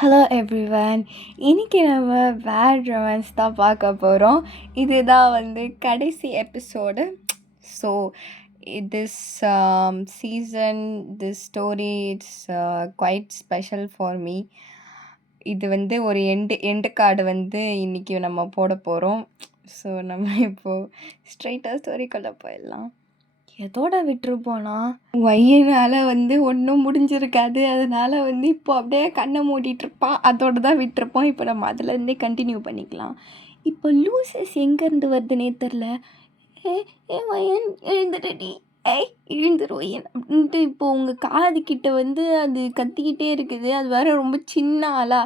Hello everyone. இன்னைக்கு நம்ம bad romance தான் பார்க்க போகிறோம். இதுதான் வந்து கடைசி episode. So this season this story it's quite special for me. இது வந்து ஒரு எண்டு கார்டு வந்து இன்னைக்கு நம்ம போட போகிறோம். ஸோ நம்ம இப்போது ஸ்ட்ரைட்டாக ஸ்டோரிக்குள்ளே போயிடலாம். எதோட விட்டுருப்போனா வையனால வந்து ஒன்றும் முடிஞ்சிருக்காது. அதனால வந்து இப்போ அப்படியே கண்ணை மூடிட்டுருப்பா. அதோட தான் விட்டுருப்போம். இப்போ நம்ம அதுலேருந்தே கண்டினியூ பண்ணிக்கலாம். இப்போ லூசஸ் எங்கேருந்து வருதுன்னே தெரில. ஏ ஏ வையன் எழுந்துட்டடி, ஏய் எழுந்துருவையன் அப்படின்ட்டு இப்போ உங்கள் காது கிட்ட வந்து அது கத்திக்கிட்டே இருக்குது. அது வேற ரொம்ப சின்ன ஆளா.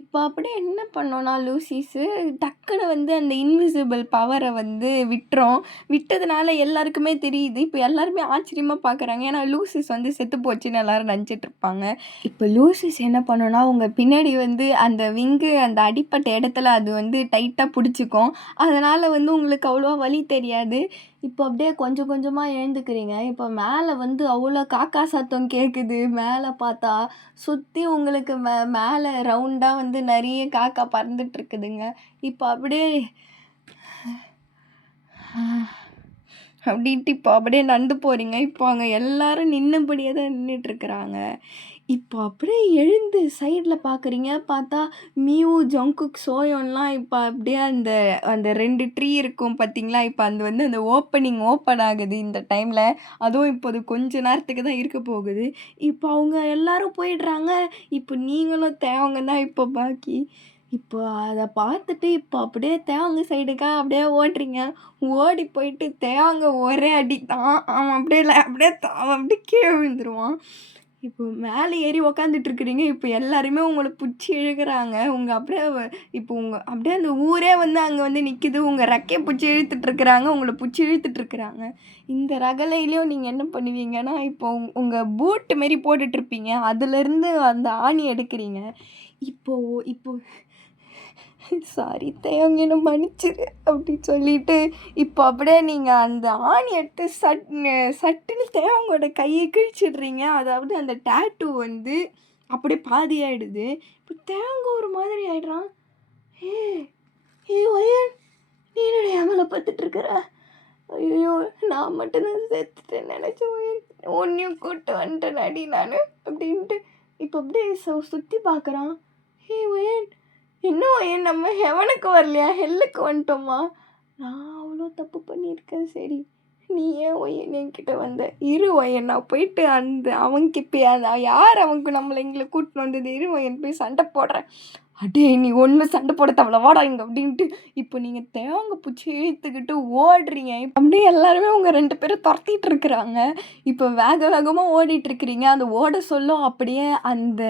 இப்போ அப்படியே என்ன பண்ணோன்னா லூசிஸு டக்குன்னு வந்து அந்த இன்விசிபிள் பவரை வந்து விட்டதுனால எல்லாருக்குமே தெரியுது. இப்போ எல்லாருமே ஆச்சரியமாக பார்க்குறாங்க. ஏன்னா லூசிஸ் வந்து செத்து போச்சுன்னு எல்லாரும் நினச்சிட்ருப்பாங்க. இப்போ லூசிஸ் என்ன பண்ணுன்னா உங்கள் பின்னாடி வந்து அந்த விங்கு அந்த அடிப்பட்ட இடத்துல அது வந்து டைட்டாக பிடிச்சிக்கும். அதனால் வந்து உங்களுக்கு அவ்வளோவா வலி தெரியாது. இப்போ அப்படியே கொஞ்சம் கொஞ்சமாக எழுந்துக்கிறீங்க. இப்போ மேலே வந்து அவ்வளோ காக்கா சத்தம் கேட்குது. மேலே பார்த்தா சுற்றி உங்களுக்கு மேலே ரவுண்டாக வந்து நிறைய காக்கா பறந்துட்டுருக்குதுங்க. இப்போ அப்படியே அப்படின்ட்டு இப்போ அப்படியே நடந்து போகிறீங்க. இப்போ அங்கே எல்லாரும் நின்னபடியே தான் நின்றுட்டுருக்குறாங்க. இப்போ அப்படியே எழுந்து சைடில் பார்க்குறீங்க. பார்த்தா மியூ, ஜங்குக், சோயோன்லாம் இப்போ அப்படியே அந்த அந்த 2 ட்ரீ இருக்கும் பார்த்தீங்களா? இப்போ அது வந்து அந்த ஓப்பன் ஆகுது இந்த டைமில். அதுவும் இப்போ அது கொஞ்ச நேரத்துக்கு தான் இருக்க போகுது. இப்போ அவங்க எல்லாரும் போயிடுறாங்க. இப்போ நீங்களும் தேவங்க தான் இப்போ பாக்கி. இப்போ அதை பார்த்துட்டு இப்போ அப்படியே தேவங்க சைடுக்காக அப்படியே ஓடுறீங்க. ஓடி போயிட்டு தேவங்க ஒரே அடி தான். அவன் அப்படியே அவன் அப்படியே கீழே விழுந்துருவான். இப்போ மேலே ஏறி உக்காந்துட்ருக்குறீங்க. இப்போ எல்லாருமே உங்களை பிடிச்சி இழுக்கிறாங்க. இப்போ அப்படியே அந்த ஊரே வந்து அங்கே வந்து நிற்கிது. உங்கள் ரெக்கையை பிடிச்சி இழுத்துட்ருக்குறாங்க. உங்களை பிடிச்சி இழுத்துட்ருக்குறாங்க. இந்த ரகலையிலையும் நீங்கள் என்ன பண்ணுவீங்கன்னா, இப்போ உங்கள் பூட்டு மாரி போட்டுட்ருப்பீங்க. அதுலேருந்து அந்த ஆணி எடுக்கிறீங்க. இப்போ இப்போ சாரி தேவங்க என்ன மன்னிச்சிரு அப்படின்னு சொல்லிட்டு இப்போ அப்படியே நீங்கள் அந்த ஆணி எடுத்து சட்டுன்னு தேவங்களோட கையை கிழிச்சிடுறீங்க. அதாவது அந்த டேட்டூ வந்து அப்படியே பாதி ஆகிடுது. இப்போ தேவங்க ஒரு மாதிரி ஆயிடுறான். ஏ ஏ வயன் நீ என்னுடைய அமலை பார்த்துட்ருக்குற? ஐயோ நான் மட்டும்தான் சேர்த்துட்டேன் நினச்சேன் வயன். ஒன்றையும் கூப்பிட்டு வந்துட்டேன் அடி நான் அப்படின்ட்டு இப்போ அப்படியே சுற்றி பார்க்குறான். ஏ வயன் என்ன வயன் நம்ம ஹெவனுக்கு வரலையா, ஹெல்லுக்கு வந்துட்டோமா? நான் அவ்வளோ தப்பு பண்ணியிருக்கேன். சரி நீ ஏன் ஒயன் என்கிட்ட வந்த? இரு ஒயன் நான் போயிட்டு அவன்கிட்ட யார் அவனுக்கு எங்களை கூட்டின்னு வந்தது, இரு ஒயன் போய் சண்டை போடுறேன். அடே நீ ஒன்று சண்டை போட தவளை வாடா இங்கே அப்படின்ட்டு இப்போ நீங்கள் தேவங்க பூச்சி இழுத்துக்கிட்டு ஓடுறீங்க. அப்படியே எல்லாருமே உங்கள் 2 பேரும் துரத்திட்டு இருக்கிறாங்க. இப்போ வேகமாக ஓடிட்டுருக்கிறீங்க. அந்த ஓட சொல்லும் அப்படியே அந்த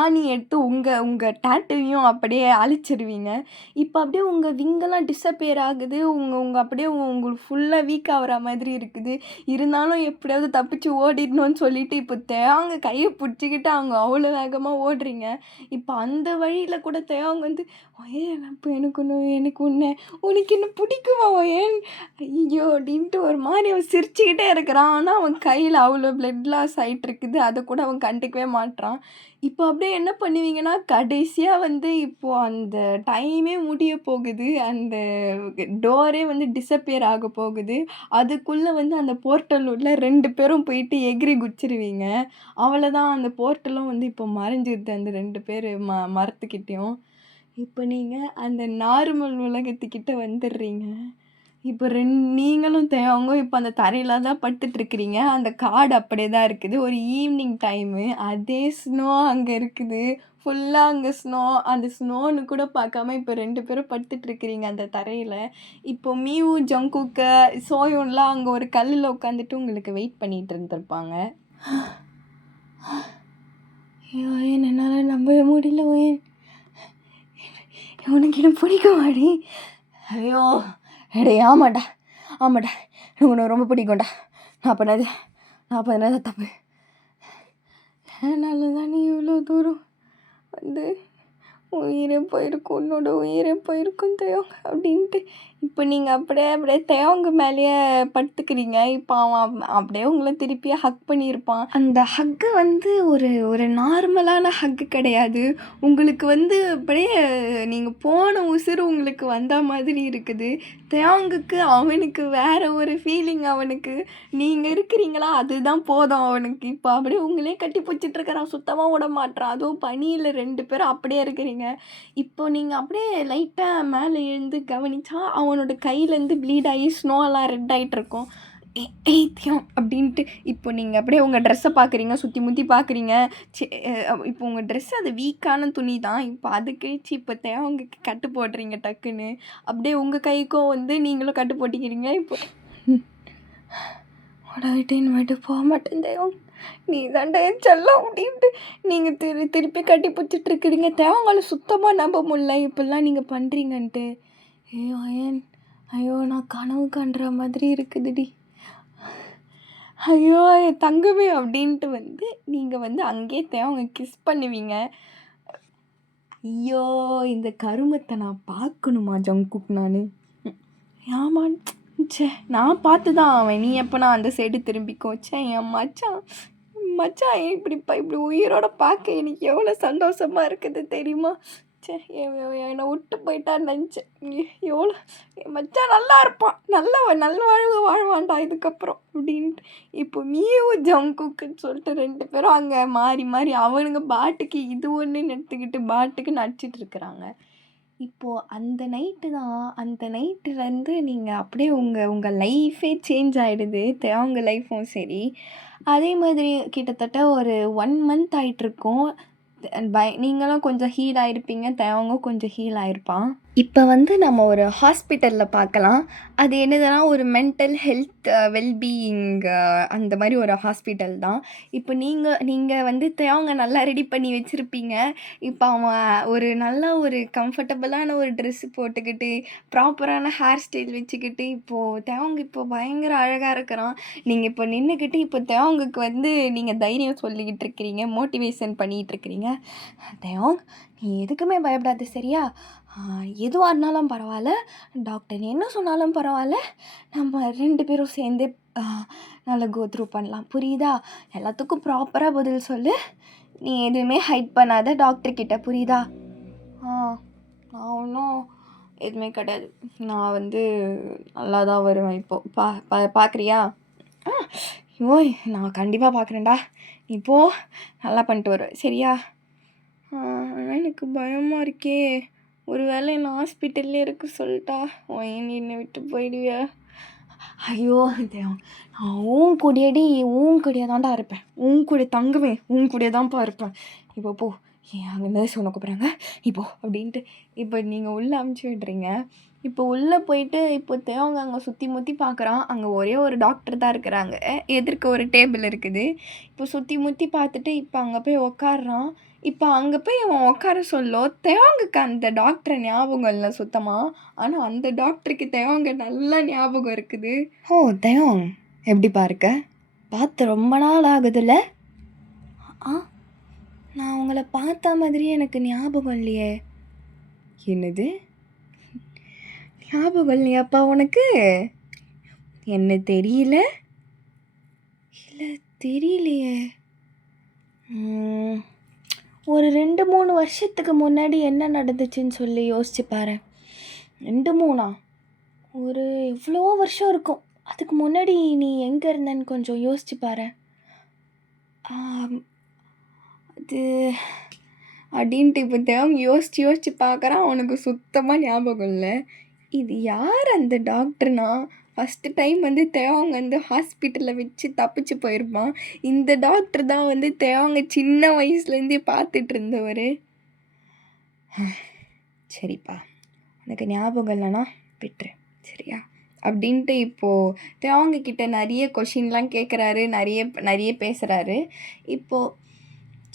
ஆணி எடுத்து உங்கள் டேட்டுவையும் அப்படியே அழிச்சிடுவீங்க. இப்போ அப்படியே உங்கள் விங்கெல்லாம் டிஸப்பியர் ஆகுது. உங்கள் அப்படியே உங்களுக்கு ஃபுல்லாக வீக் ஆகிற மாதிரி இருக்குது. இருந்தாலும் எப்படியாவது தப்பிச்சு ஓடிடணும்னு சொல்லிட்டு இப்போ தேவங்க கையை பிடிச்சிக்கிட்டு அவங்க அவ்வளோ வேகமாக ஓடுறீங்க. இப்போ அந்த வழியில் கூட தேவங்க வந்து ஒயன் அப்போ எனக்கு உனக்கு என்ன பிடிக்குமா ஒயன் ஐயோ அப்படின்ட்டு ஒரு மாதிரி அவன் சிரிச்சுக்கிட்டே இருக்கிறான். ஆனால் அவன் கையில் அவ்வளோ பிளட் லாஸ் ஆகிட்டு இருக்குது. அதை கூட அவன் கண்டுக்கவே மாட்டான். இப்போ அப்படியே என்ன பண்ணுவீங்கன்னா கடைசியாக வந்து இப்போது அந்த டைமே முடிய போகுது. அந்த டோரே வந்து டிஸப்பியர் ஆக போகுது. அதுக்குள்ளே வந்து அந்த போர்ட்டல் உள்ள 2 பேரும் போயிட்டு எகிரி குதிச்சிருவீங்க. அவ்வளோதான், அந்த போர்ட்டலும் வந்து இப்போ மறைஞ்சிருது அந்த 2 பேர் மரத்துக்கிட்டேயும். இப்போ நீங்கள் அந்த நார்மல் உலகத்துக்கிட்ட வந்துடுறீங்க. இப்போ நீங்களும் தேவங்க இப்போ அந்த தரையில் தான் படுத்துட்ருக்கிறீங்க. அந்த காடு அப்படியே தான் இருக்குது. ஒரு ஈவினிங் டைமு. அதே ஸ்னோ அங்கே இருக்குது. ஃபுல்லாக அங்கே அந்த ஸ்னோன்னு கூட பார்க்காம இப்போ 2 பேரும் படுத்துட்ருக்கிறீங்க அந்த தரையில். இப்போ மியூ, ஜங்குக்கு, சோயோன்லாம் அங்கே ஒரு கல்லில் உட்காந்துட்டு உங்களுக்கு வெயிட் பண்ணிகிட்டு இருந்திருப்பாங்க. ஒயன் என்னால் நம்பவே முடியல ஒயன். உனக்கு என்ன பிடிக்குமாடி? ஐயோ எடே ஆமாண்டா எனக்கு உனக்கு ரொம்ப பிடிக்கும்டா. நான் பண்ணது தப்பு. அதனால தான் நீ இவ்வளோ தூரம் வந்து உயிரே போயிருக்கும், உன்னோட உயிரே போயிருக்கும் தேவ் அப்படின்ட்டு. இப்போ நீங்கள் அப்படியே அப்படியே தேவங்க மேலேயே படுத்துக்கிறீங்க. இப்போ அவன் அப்படியே உங்களை திருப்பி ஹக் பண்ணியிருப்பான். அந்த ஹக்கு வந்து ஒரு ஒரு நார்மலான ஹக்கு கிடையாது. உங்களுக்கு வந்து அப்படியே நீங்கள் போன உசுறு உங்களுக்கு வந்த மாதிரி இருக்குது. தேவங்குக்கு அவனுக்கு வேற ஒரு ஃபீலிங். அவனுக்கு நீங்கள் இருக்கிறீங்களா அதுதான் போதும் அவனுக்கு. இப்போ அப்படியே உங்களே கட்டி பிடிச்சிட்டு இருக்கிறான், சுத்தமாக விட மாட்றான். அதுவும் பனியில் 2 பேரும் அப்படியே இருக்கிறீங்க. இப்போ நீங்கள் அப்படியே லைட்டாக மேலே எழுந்து கவனிச்சா அவனோட கையிலேருந்து ப்ளீட் ஆகி ஸ்னோலாம் ரெட் ஆகிட்டு இருக்கும். ஏய் தியான் அப்படின்ட்டு இப்போ நீங்கள் அப்படியே உங்கள் ட்ரெஸ்ஸை பார்க்குறீங்க, சுற்றி முற்றி பார்க்குறீங்க. இப்போ உங்கள் ட்ரெஸ் அது வீக்கான துணி தான். இப்போ அது கிழிச்சு இப்போ தேவங்களுக்கு கட்டு போடுறீங்க டக்குன்னு. அப்படியே உங்கள் கைக்கும் வந்து நீங்களும் கட்டு போட்டிக்கிறீங்க. இப்போ உட விட்டு இனிமேட்டு போக மாட்டேன் தேவம், நீ தாண்டா என் செல்லம் அப்படின்ட்டு நீங்கள் திருப்பி கட்டி பிடிச்சிட்ருக்குறீங்க. தேவங்களை சுத்தமாக நம்ப முடியல இப்படிலாம் நீங்கள் பண்ணுறீங்கன்ட்டு. ஐயோ ஏன், ஐயோ நான் கனவு காண்ற மாதிரி இருக்குதுடி, ஐயோ என் தங்கமே அப்படின்ட்டு வந்து நீங்கள் வந்து அங்கேயே தேவங்க கிஸ் பண்ணுவீங்க. ஐயோ இந்த கருமத்தை நான் பார்க்கணுமா ஜங்குக் நான்? ஆமாம், ச்சே நான் பார்த்து தான் அவன். நீ எப்போ நான் அந்த சைடு திரும்பிக்கோ. ச்சே என் மச்சான் மச்சான் இப்படி உயிரோட பார்க்க எனக்கு எவ்வளோ சந்தோஷமாக இருக்குது தெரியுமா? ச்சே என்னை விட்டு போயிட்டான்னு நினச்சேன். எவ்வளோ என் மச்சான் நல்லா இருப்பான், நல்வாழ்வு வாழ்வான்டா இதுக்கப்புறம் அப்படின்ட்டு. இப்போ நீயும் ஜங்குக்குன்னு சொல்லிட்டு 2 பேரும் அங்கே மாறி மாறி அவனுங்க பாட்டுக்கு இது ஒன்றுன்னு எடுத்துக்கிட்டு பாட்டுக்கு நடிச்சிட்டு இருக்கிறாங்க. இப்போது அந்த நைட்டு தான், அந்த நைட்டுலேருந்து நீங்கள் அப்படியே உங்கள் லைஃபே சேஞ்ச் ஆகிடுது. அவங்க லைஃப்பும் சரி. அதே மாதிரி கிட்டத்தட்ட ஒரு 1 மந்த் ஆகிட்ருக்கும். நீங்களும் கொஞ்சம் ஹீல் ஆகிருப்பீங்க, அவங்க கொஞ்சம் ஹீல் ஆகிருப்பான். இப்போ வந்து நம்ம ஒரு ஹாஸ்பிட்டலில் பார்க்கலாம். அது என்னதுன்னா ஒரு மென்டல் ஹெல்த் வெல்பீயிங் அந்த மாதிரி ஒரு ஹாஸ்பிட்டல் தான். இப்போ நீங்கள் வந்து அவங்க நல்லா ரெடி பண்ணி வச்சுருப்பீங்க. இப்போ அவன் ஒரு நல்ல ஒரு கம்ஃபர்டபுளான ஒரு ட்ரெஸ்ஸு போட்டுக்கிட்டு ப்ராப்பரான ஹேர் ஸ்டைல் வச்சுக்கிட்டு இப்போது அவங்க இப்போ பயங்கர அழகாக இருக்கிறான். நீங்கள் இப்போ நின்றுக்கிட்டு இப்போ அவங்களுக்கு வந்து நீங்கள் தைரியம் சொல்லிக்கிட்டு இருக்கிறீங்க, மோட்டிவேஷன் பண்ணிகிட்டு இருக்கிறீங்க. தேவங் நீ எதுக்குமே பயப்படாது சரியா? எதுவாக இருந்தாலும் பரவாயில்ல, டாக்டர் என்ன சொன்னாலும் பரவாயில்ல, நம்ம 2 பேரும் சேர்ந்து நல்லா கோத்ரூ பண்ணலாம் புரியுதா? எல்லாத்துக்கும் ப்ராப்பராக பதில் சொல்லு, நீ எதுவுமே ஹைட் பண்ணாத டாக்டர்கிட்ட புரியுதா? நான் ஒன்றும் எதுவுமே கிடையாது, நான் வந்து நல்லா தான் வருவேன். இப்போது பார்க்குறியா? ஓய் நான் கண்டிப்பாக பார்க்குறேன்டா, நீ போ நல்லா பண்ணிட்டு வருவேன் சரியா? ஆனால் எனக்கு பயமாக இருக்கே, ஒரு வேளை என்ன ஹாஸ்பிட்டல்லே இருக்க சொல்லிட்டா நீ என்னை விட்டு போயிடுவியா? ஐயோ தேவம், நான் உன் கூடயே தான்டா இருப்பேன், உன் கூட தங்குவேன், உன் கூட தான்ப்பா இருப்பேன். இப்போ போ, அங்கே நர்ஸ் உன்னை கூப்பிட்றாங்க இப்போ அப்படின்ட்டு இப்போ நீங்கள் உள்ளே அமுச்சு விடுறீங்க. இப்போ உள்ளே போயிட்டு இப்போ அவங்க அங்கே சுற்றி முற்றி பார்க்குறான். அங்கே ஒரே ஒரு டாக்டர் தான் இருக்கிறாங்க, எதிர்க்க ஒரு டேபிள் இருக்குது. இப்போ சுற்றி முற்றி பார்த்துட்டு இப்போ அங்கே போய் உக்காடுறான். இப்போ அங்கே போய் அவன் உட்கார சொல்லோ தேவங்குக்கு அந்த டாக்டரை ஞாபகம் இல்லை சுத்தமாக. ஆனால் அந்த டாக்டருக்கு தேவங்க நல்லா ஞாபகம் இருக்குது. ஓ தேவம் எப்படிப்பா இருக்க? பார்த்து ரொம்ப நாள் ஆகுதுல்ல? நான் உங்களை பார்த்த மாதிரியே எனக்கு ஞாபகம் இல்லையே. என்னது ஞாபகம் இல்லையாப்பா உனக்கு? என்ன தெரியல? இல்லை தெரியலையே. ஒரு 2-3 வருஷத்துக்கு முன்னாடி என்ன நடந்துச்சுன்னு சொல்லி யோசிச்சு பாரு. 2-3 ஒரு எவ்வளோ வருஷம் இருக்கும். அதுக்கு முன்னாடி நீ எங்கே இருந்தேன்னு கொஞ்சம் யோசிச்சு பாரு. அது அப்படின்ட்டு இப்போ தேவங்க யோசிச்சு பார்க்குறான். அவனுக்கு சுத்தமாக ஞாபகம் இல்லை. இது யார் அந்த டாக்டர்னா? ஃபஸ்ட்டு டைம் வந்து தேவங்க வந்து ஹாஸ்பிட்டலில் வச்சு தப்பிச்சு போயிருப்பான். இந்த டாக்டர் தான் வந்து தேவங்க சின்ன வயசுலேருந்தே பார்த்துட்டு இருந்தவர். சரிப்பா, உனக்கு ஞாபகம் இல்லைனா விட்டுரு சரியா? அப்படின்ட்டு இப்போது தேவங்க கிட்ட நிறைய கொஷின்லாம் கேட்குறாரு, நிறைய பேசுகிறாரு. இப்போது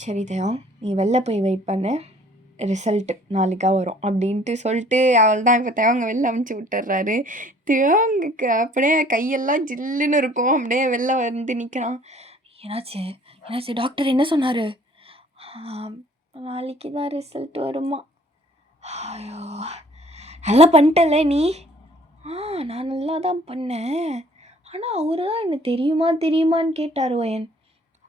சரி தேவம், நீ வெளில போய் வெயிட் பண்ணு, ரிசல்ட்டு நாளைக்காக வரும் அப்படின்ட்டு சொல்லிட்டு அவள் தான் இப்போ தேவங்க வெளில அமுச்சு விட்டுறாரு. தேவங்குக்கு அப்படியே கையெல்லாம் ஜில்லுன்னு இருக்கும். அப்படியே வெளில வந்து நிற்கிறான். என்னாச்சு டாக்டர் என்ன சொன்னார்? நாளைக்கு தான் ரிசல்ட் வருமா? ஐயோ! நல்லா பண்ணிட்டல்ல நீ? ஆ நான் நல்லா தான் பண்ணேன். ஆனா அவரு தான் என்ன தெரியுமா தெரியுமான்னு கேட்டாரு வயன்.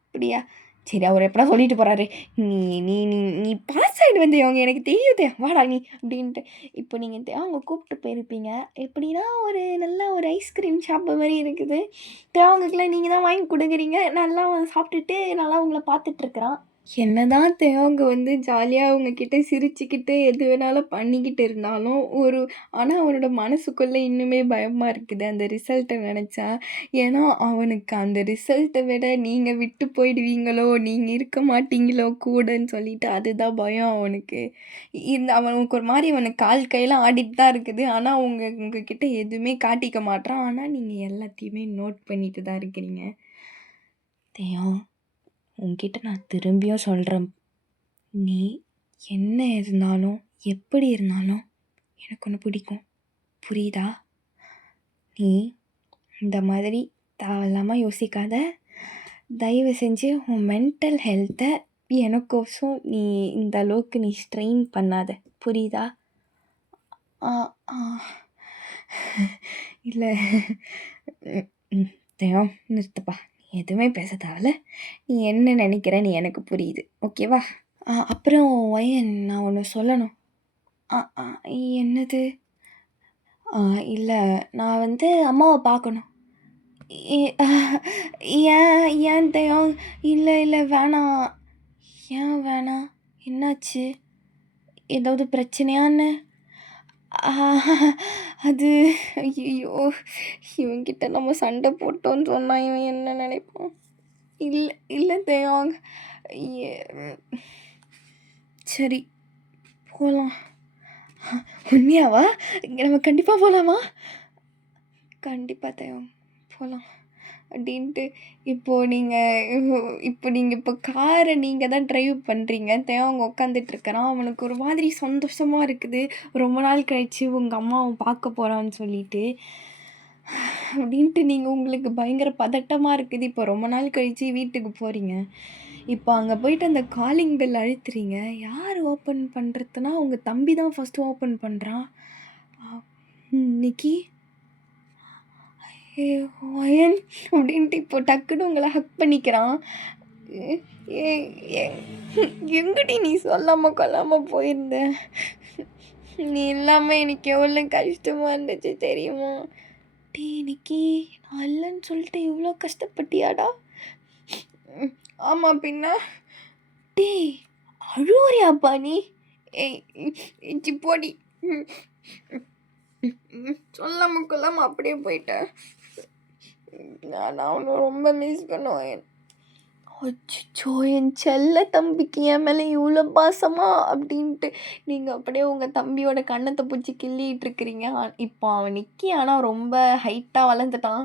அப்படியா? சரி அவரு எப்படியா சொல்லிட்டு போறாரு. நீ நீ நீ நீ பாஸ் ஆயிடுவ தேவாங்க எனக்கு தெரியும் வாடா நீ அப்படின்ட்டு. இப்போ நீங்க தேவாங்க கூப்பிட்டு போயிருப்பீங்க. எப்படின்னா ஒரு நல்ல ஒரு ஐஸ்கிரீம் ஷாப்பு மாரி இருக்குது. தேவாங்குக்குலாம் நீங்க தான் வாங்கி குடுக்குறீங்க. நல்லா அவன் சாப்பிட்டுட்டு நல்லா உங்கள பார்த்துட்ருக்குறான். என்னதான் அவங்க வந்து ஜாலியா உங்ககிட்ட சிரிச்சுக்கிட்டு எது வேணாலும் பண்ணிக்கிட்டு இருந்தாலும், ஆனா அவனோட மனசுக்குள்ள இன்னுமே பயமா இருக்குது அந்த ரிசல்ட்ட நெனச்சா. ஏன்னா, அவனுக்கு அந்த ரிசல்ட்ட விட நீங்க விட்டு போயிடுவீங்களோ, நீங்க இருக்க மாட்டீங்களோ கூடன்னு சொல்லிட்டு அதுதான் பயம் அவனுக்கு. அவனுக்கு ஒரு மாரி அவனுக்கு கால் கையெல்லாம் ஆடிட்டு தான் இருக்குது. ஆனா, உங்ககிட்ட எதுவுமே காட்டிக்க மாட்றான். ஆனா, நீங்க எல்லாத்தையுமே நோட் பண்ணிட்டு தான் இருக்கிறீங்க. தெய்வம் உன்கிட்ட நான் திரும்பியும் சொல்றேன். நீ என்ன இருந்தாலும், எப்படி இருந்தாலும் எனக்கு உன்ன பிடிக்கும். புரியுதா? நீ இந்த மாதிரி தேவையில்லாம யோசிக்காத. தயவு செஞ்சு உன் மென்டல் ஹெல்த்த எனக்கோசம் நீ இந்த அளவுக்கு நீ ஸ்ட்ரெயின் பண்ணாத. புரியுதா? ஆ ஆ இல்ல. தெய்வம் நிறுத்துப்பா. நீ எதுவுமே பேச தேவையில்ல. நீ என்ன நெனைக்கிறன்னு எனக்கு புரியுது. ஓகேவா? அப்புறம் ஒயன் நான் ஒண்ணு சொல்லணும். அ அ என்னது? இல்ல நான் வந்து அம்மாவ பார்க்கணும். எ ஏன் ஏன் தெய்வம்? இல்ல இல்ல வேணாம். ஏன் வேணாம்? என்னாச்சு? ஏதாவது பிரச்சனையான்னு? அது ஐயய்யோ! இவன்கிட்ட நம்ம சண்டை போட்டோம்ன்னு சொன்னா இவன் என்ன நினைப்பான்? இல்ல இல்ல தெய்வம். எ சரி போலாம். உண்மையாவா? நம்ம கண்டிப்பா போலாமா? கண்டிப்பா தெய்வம் போலாம். அப்படின்ட்டு இப்போ கார நீங்க தான் டிரைவ் பண்றீங்க. தேவன் உட்காந்துட்ருக்கிறான். அவனுக்கு ஒரு மாதிரி சந்தோஷமா இருக்குது. ரொம்ப நாள் கழிச்சு உங்க அம்மாவ பார்க்க போறான்னு சொல்லிட்டு. அப்படின்ட்டு உங்களுக்கு பயங்கர பதட்டமா இருக்குது. இப்போ ரொம்ப நாள் கழிச்சு வீட்டுக்கு போறீங்க. இப்போ அங்க போயிட்டு அந்த காலிங் பெல் அழுத்துறீங்க. யார் ஓப்பன் பண்றதுன்னா, உங்க தம்பி தான் ஃபர்ஸ்ட்டு ஓப்பன் பண்றான். நிக்கி ஏ ஒயன் அப்படின்ட்டு இப்போ டக்குன்னு உங்களை ஹக் பண்ணிக்கிறான். ஏ ஏ எங்கடி நீ சொல்லாம கொள்ளாம போயிருந்த? நீ இல்லாம எனக்கு எவ்வளோ கஷ்டமா இருந்துச்சு தெரியுமா? டே இன்னைக்கு நான் இல்லைன்னு சொல்லிட்டு இவ்வளோ கஷ்டப்பட்டியாடா? ஆமா பின்ன. டே அழுவுறியாப்பா நீ? ஏய் போடி. சொல்லாம கொள்ளாம அப்படியே போயிட்டேன். நான் அவனை ரொம்ப மிஸ் பண்ணுவேன். அச்சோ என் செல்ல தம்பிக்கு என் மேலே இவ்வளோ பாசமா அப்படின்ட்டு நீங்கள் அப்படியே உங்கள் தம்பியோட கண்ணத்தை பிடிச்சி கிள்ளிட்டு இருக்கிறீங்க. இப்போ அவன் நிக்கி ஆனால் ரொம்ப ஹைட்டாக வளர்ந்துட்டான்.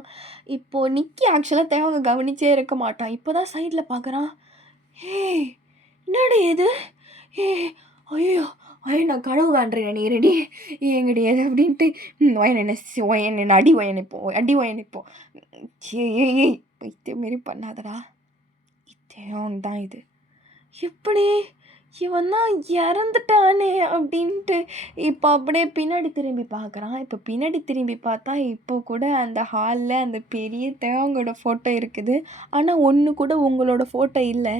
இப்போது நிக்கி ஆக்சுவலாக தேவை கவனிச்சே இருக்க மாட்டான். இப்போ தான் சைடில் பார்க்குறான். ஏய் என்னடி இது? ஐயோ ஐயோ நான் கனவு காண்றேன் நீ ரெடி எங்கடி அது அப்படின்ட்டு ஒயன் என்ன அடி ஒயன் இப்போ ஏய் பைத்தியம் மாரி பண்ணாதடா. தேவன் தான் இது. எப்படி? இவன் தான் இறந்துட்டானே அப்படின்ட்டு இப்போ அப்படியே பின்னாடி திரும்பி பார்க்குறான். இப்போ பின்னாடி திரும்பி பார்த்தா இப்போ கூட அந்த ஹாலில் அந்த பெரிய தேவங்களோட ஃபோட்டோ இருக்குது. ஆனால் ஒன்று கூட உங்களோட ஃபோட்டோ இல்லை.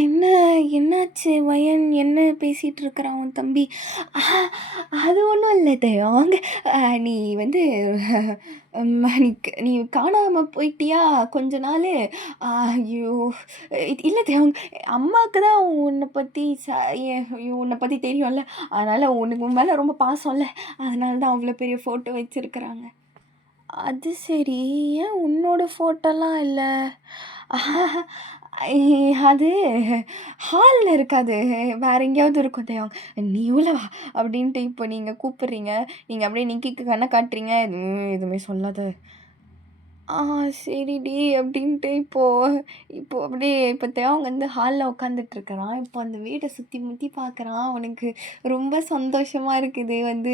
என்ன என்னாச்சு வயன்? என்ன பேசிகிட்டு இருக்கிறான் உன் தம்பி? அது ஒன்றும் இல்லை தேவாங்க. நீ வந்து நீ காணாமல் போயிட்டியா கொஞ்ச நாள்? ஐயோ இல்லை தேவாங்க. அம்மாவுக்கு தான் உன்னை பற்றி தெரியும்ல. அதனால் உன் மேலே ரொம்ப பாசம்ல. அதனால தான் அவ்வளோ பெரிய ஃபோட்டோ வச்சுருக்குறாங்க. அது சரி. ஏன் உன்னோட ஃபோட்டோலாம் இல்ல? அது ஹால்ல இருக்காது. வேற எங்கேயாவது இருக்கும் தேவ். "நீ உள்ள வா" அப்படின்ட்டு இப்போ நீங்க கூப்பிடுறீங்க. நீங்க அப்படியே நிக்கிக்கு கண்ண காட்டுறீங்க. எதுவுமே சொல்லாத. "ஆ சரிடி" அப்படின்ட்டு இப்போ இப்போ அப்படியே இப்போ தேவ் வந்து ஹால்ல உட்காந்துட்ருக்கிறான். இப்போ அந்த வீட்ட சுத்தி முத்தி பார்க்குறான். அவனுக்கு ரொம்ப சந்தோஷமா இருக்குது வந்து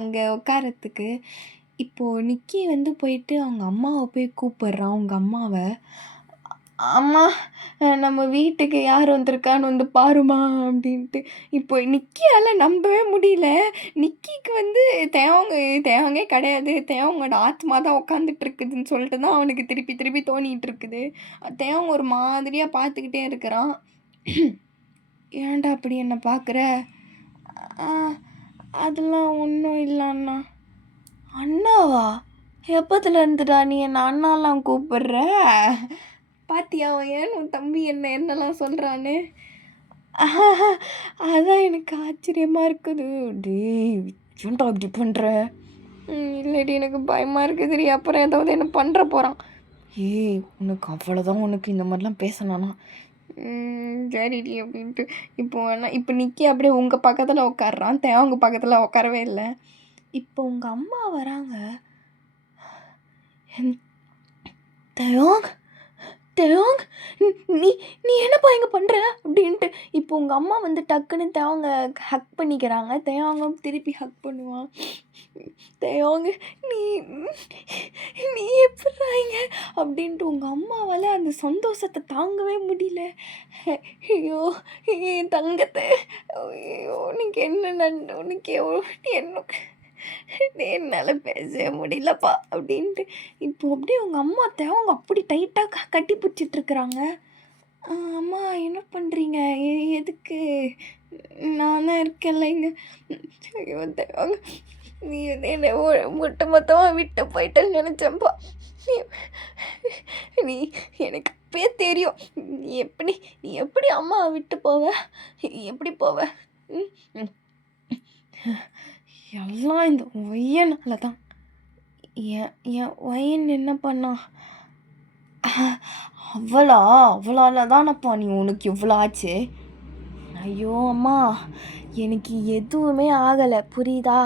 அங்க உட்கார்றதுக்கு. இப்போ நிக்கி வந்து போயிட்டு அவங்க அம்மாவ போய் கூப்பிடுறான், உங்க அம்மாவ. அம்மா நம்ம வீட்டுக்கு யார் வந்திருக்கான்னு வந்து பாரும்மா அப்படின்ட்டு. இப்போ நிக்கியால நம்பவே முடியல. நிக்கிக்கு வந்து தேவங்க தேவங்கே கிடையாது. தேவங்கோட ஆத்மா தான் உட்காந்துட்டு இருக்குதுன்னு சொல்லிட்டு தான் அவனுக்கு திருப்பி திருப்பி தோணிட்டு இருக்குது. தேவங்க ஒரு மாதிரியா பார்த்துக்கிட்டே இருக்கிறான். ஏன்டா அப்படி என்ன பார்க்குற? "ஆ அதெல்லாம் ஒன்றும் இல்ல அண்ணா." அண்ணாவா? எப்பத்துல இருந்துடா நீ என்ன அண்ணாலாம் கூப்பிடுற? பாத்தியா ஏன் உன் தம்பி என்னெல்லாம் சொல்கிறான்னு? அதான் எனக்கு ஆச்சரியமா இருக்குது. டேய் ஏன்டா இப்படி பண்ணுற? இல்லடி எனக்கு பயமாக இருக்குதுடி. அப்புறம் ஏதாவது என்ன பண்ணுற போகிறான். ஏய் உனக்கு அவ்வளோதான், உனக்கு இந்த மாதிரிலாம் பேசணும்னா சரிடி அப்படின்ட்டு. இப்போ நிக்கி அப்படியே உங்கள் பக்கத்தில் உட்காடுறான். அவங்க பக்கத்தில் உட்காரவே இல்லை. இப்போ உங்கள் அம்மா வராங்க. தயோங் தயோங் நீ நீ என்னப்பா இங்கே பண்ணுற அப்படின்ட்டு. இப்போ உங்கள் அம்மா வந்து டக்குன்னு தேவங்க ஹக் பண்ணிக்கிறாங்க. தேவங்க திருப்பி ஹக் பண்ணுவான். தேவங்க நீ நீ எப்படிறா இங்க அப்படின்ட்டு உங்கள் அம்மாவால் அந்த சந்தோஷத்தை தாங்கவே முடியல. ஐயோ என் தங்கத்தை, ஐயோ உனக்கு என்ன உனக்கு என்ன என்னால் பேசவே முடியலப்பா அப்படின்ட்டு. இப்போ அப்படியே உங்கள் அம்மா தேவங்க அப்படி டைட்டாக கட்டி பிடிச்சிட்ருக்குறாங்க. அம்மா என்ன பண்ணுறீங்க? எதுக்கு? நான் தான் இருக்கேன்ல இங்கே. ஐயோ தேவங்க நீ என்னை மொட்டை மொத்தமாக விட்டு போயிட்டேன்னு நினச்சேன்ப்பா. நீ எனக்கு அப்பயே தெரியும். நீ எப்படி அம்மாவை விட்டு போவ? எப்படி போவ? எல்லாம் இந்த ஒய்யனால தான். என் ஒய்யன் என்ன பண்ணா? அவளால தானப்பா நீ உனக்கு இவ்வளோ ஆச்சு. ஐயோ அம்மா எனக்கு எதுவுமே ஆகலை புரியுதா?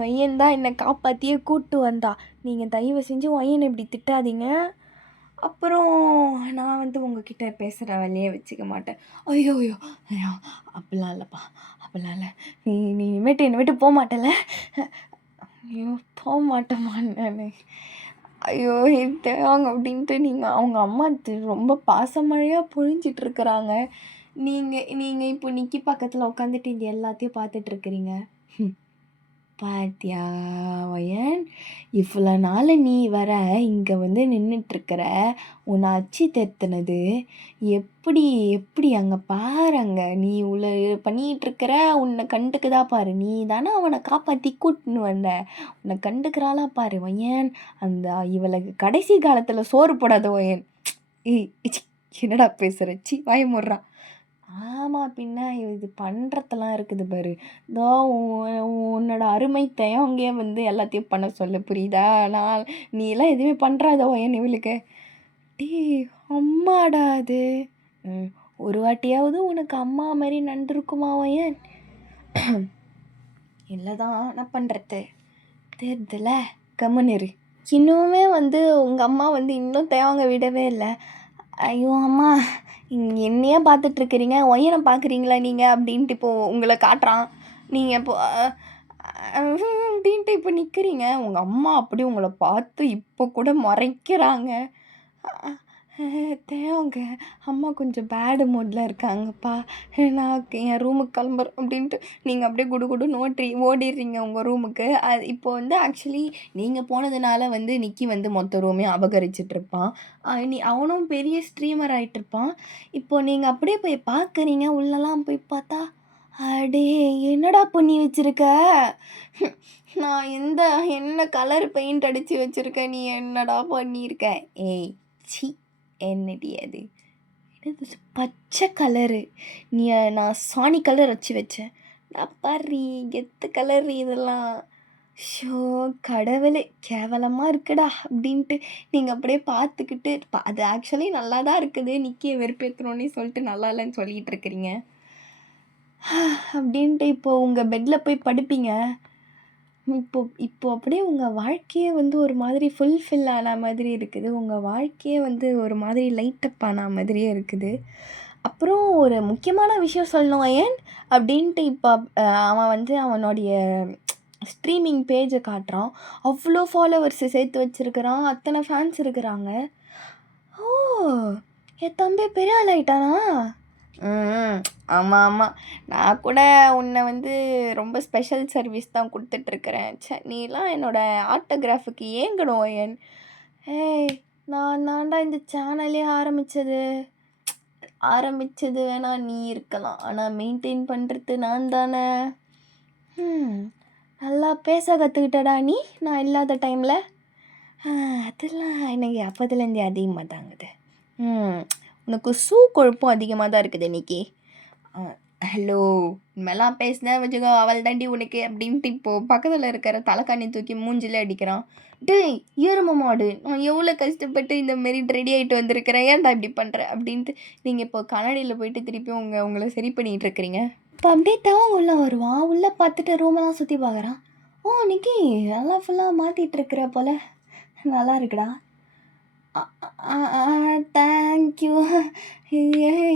ஒய்யன் தான் என்னை காப்பாற்றியே கூப்பிட்டு வந்தா. நீங்கள் தயவு செஞ்சு ஒய்யனை இப்படி திட்டாதீங்க. அப்புறம் நான் வந்து உங்ககிட்ட பேசுகிற வேலையே வச்சுக்க மாட்டேன். ஐயோ ஐயோ ஐயோ அப்படிலாம் இல்லைப்பா, அப்படிலாம் இல்லை. நீ இனிமேட்டு என்னை விட்டு போக மாட்டேல? ஐயோ போக மாட்டேம்மா நான். ஐயோ தேவாங்க அப்படின்ட்டு அவங்க அம்மா ரொம்ப பாசமழையாக பொழிஞ்சிட்ருக்குறாங்க. நீங்கள் இப்போ நிக்கி பக்கத்தில் உட்காந்துட்டு இது எல்லாத்தையும் பார்த்துட்ருக்குறீங்க. பாத்தியா ஒயன், இவ்வளோ நாள் நீ வர இங்கே வந்து நின்றுட்டுருக்கிற. உன்னை அச்சு தெத்துனது எப்படி எப்படி அங்கே பாருங்க. நீ உள்ள பண்ணிகிட்ருக்கிற. உன்னை கண்டுக்குதா பாரு. நீ தானே அவனை காப்பாற்றி கூட்டின்னு வந்த. உன்னை கண்டுக்கிறாளா பாரு ஒயன். அந்த இவளுக்கு கடைசி காலத்தில் சோறு போடாத ஒயன். ஏய் என்னடா பேசுகிற? சி வாய முடுறான். ஆமாம் பின்ன இது பண்ணுறதெல்லாம் இருக்குது பாரு. இதோ உன்னோட அருமை தேவங்கே வந்து எல்லாத்தையும் பண்ண சொல்ல புரியுதா? நீ எல்லாம் எதுவுமே பண்ணுறாதோ என் இவளுக்கு. டே அம்மாடா அது. ஒரு வாட்டியாவது உனக்கு அம்மா மாதிரி நன்றிருக்குமா ஏன்? இல்லை தான் நான் பண்ணுறது தெரியுதுல. கம்முன்னு இன்னுமே வந்து உங்கள் அம்மா வந்து இன்னும் தேவங்க விடவே இல்லை. ஐயோ அம்மா என்னையே பார்த்துட்ருக்குறீங்க, ஒய்யனை பார்க்குறீங்களா நீங்கள் அப்படின்ட்டு இப்போது உங்களை காட்டுறான். நீங்கள் இப்போ அப்படின்ட்டு இப்போ நிற்கிறீங்க. உங்கள் அம்மா அப்படி உங்களை பார்த்து இப்போ கூட முறைக்கிறாங்க. தேவங்க அம்மா கொஞ்சம் பேடு மூடில் இருக்காங்கப்பா. நான் என் ரூமுக்கு கிளம்புறேன் அப்படின்ட்டு நீங்கள் அப்படியே குடுகுடுன்னு ஓடிடுறீங்க உங்கள் ரூமுக்கு. அது இப்போ வந்து ஆக்சுவலி நீங்கள் போனதுனால வந்து நிக்கி வந்து மொத்த ரூமையும் அபகரிச்சிட்ருப்பான். அவனும் பெரிய ஸ்ட்ரீமர் ஆகிட்ருப்பான். இப்போது நீங்கள் அப்படியே போய் பார்க்குறீங்க. உள்ளெல்லாம் போய் பார்த்தா அடே என்னடா பண்ணி வச்சுருக்க? நான் என்ன கலர் பெயிண்ட் அடித்து வச்சுருக்கேன், நீ என்னடா பண்ணியிருக்க? ஏய் சி என்னடி அது? என்னது பச்சை கலரு? நான் சாணி கலர் வச்சு வச்சேன். நான் பாரு எத்து கலர் இதெல்லாம். ஷோ கடவுளே கேவலமாக இருக்குடா அப்படின்ட்டு நீங்கள் அப்படியே பார்த்துக்கிட்டு அது ஆக்சுவலி நல்லா தான் இருக்குது. நிக்கிய வெறுப்பேற்றணுன்னே சொல்லிட்டு நல்லா இல்லைன்னு சொல்லிகிட்டு இருக்கிறீங்க அப்படின்ட்டு. இப்போது உங்கள் பெட்டில் போய் படுப்பீங்க. இப்போ அப்படியே உங்கள் வாழ்க்கையே வந்து ஒரு மாதிரி ஃபுல்ஃபில் ஆன மாதிரி இருக்குது. உங்கள் வாழ்க்கையே வந்து ஒரு மாதிரி லைட்டப் ஆன மாதிரியே இருக்குது. அப்புறம் ஒரு முக்கியமான விஷயம் சொல்லணும் ஏன் அப்படின்ட்டு. இப்போ அவன் வந்து அவனுடைய ஸ்ட்ரீமிங் பேஜை காட்டுறான். அவ்வளோ ஃபாலோவர்ஸு சேர்த்து வச்சுருக்கிறான். அத்தனை ஃபேன்ஸ் இருக்கிறாங்க. ஓ என் தம்பி பெரிய ஆள் ஆயிட்டானா? ம். ஆமா, ஆமா. நான் கூட உன்னை வந்து ரொம்ப ஸ்பெஷல் சர்வீஸ் தான் குடுத்துட்ருக்கிறேன். ச்சே! நீலாம் என்னோட ஆட்டோகிராஃபுக்கு ஏங்கணும் ஏய்! நான் தான்டா இந்த சேனலே ஆரம்பிச்சது வேணா நீ இருக்கலாம். ஆனா மெயின்டெயின் பண்றது நான் தானே! ம். நல்லா பேச கத்துக்கிட்டடா நீ, நான் இல்லாத டைம்ல. அதெல்லாம் எனக்கு அப்போதுலேருந்தே அதிகமாக தாங்குது. ம். உனக்கு கொழுப்பும் அதிகமாக தான் இருக்குது இன்னைக்கு. ஹலோ! இனிமேலாம் பேசினேன் வச்சுக்கோ, அவள் தாண்டி உனக்கு அப்படின்ட்டு இப்போது பக்கத்தில் இருக்கிற தலைக்காணி தூக்கி மூஞ்சில அடிக்கிறான். டேய் எரும மாடு, நான் எவ்வளோ கஷ்டப்பட்டு இந்த மாரி ரெடி ஆகிட்டு வந்திருக்கிறேன், ஏன்டா இப்படி பண்ணுற அப்படின்ட்டு நீங்கள் இப்போ கண்ணாடியில் போயிட்டு திருப்பியும் உங்களை சரி பண்ணிகிட்டு இருக்கிறீங்க. இப்போ அப்படியே தவன் உள்ளே வருவான், உள்ளே பார்த்துட்டு ரூமெல்லாம் சுற்றி பார்க்குறான். ஓ நிக்கி, நல்லா ஃபுல்லாக மாற்றிட்டு இருக்கிற போல, நல்லா இருக்குடா. தேங்க்யூ.